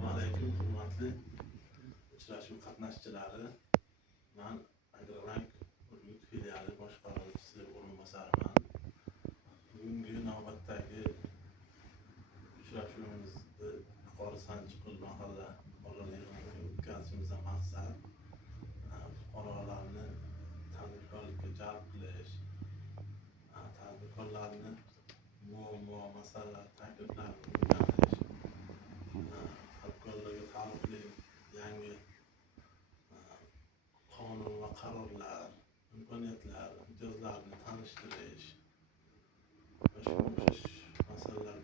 Assalomu alaykum, hurmatli uchrashuv qatnashchilari. Men Agrobank Urgut filiali boshqaruvchisi o'rinbosariman. Bugungi navbatdagi uchrashuvimizni Yuqori Sanchiqko'l mahalla bolalar yig'inida o'tkazishimizdan maqsad fuqarolarni tadbirkorlikka jalb qilish, tadbirkorlarni muammo, masala, takliflarini o'rganish, tadbirkorlarga taalluqli yangi qonun va qarorlar, imkoniyatlar, imtiyozlarni tanishtirish va shunga o'xshash masalalar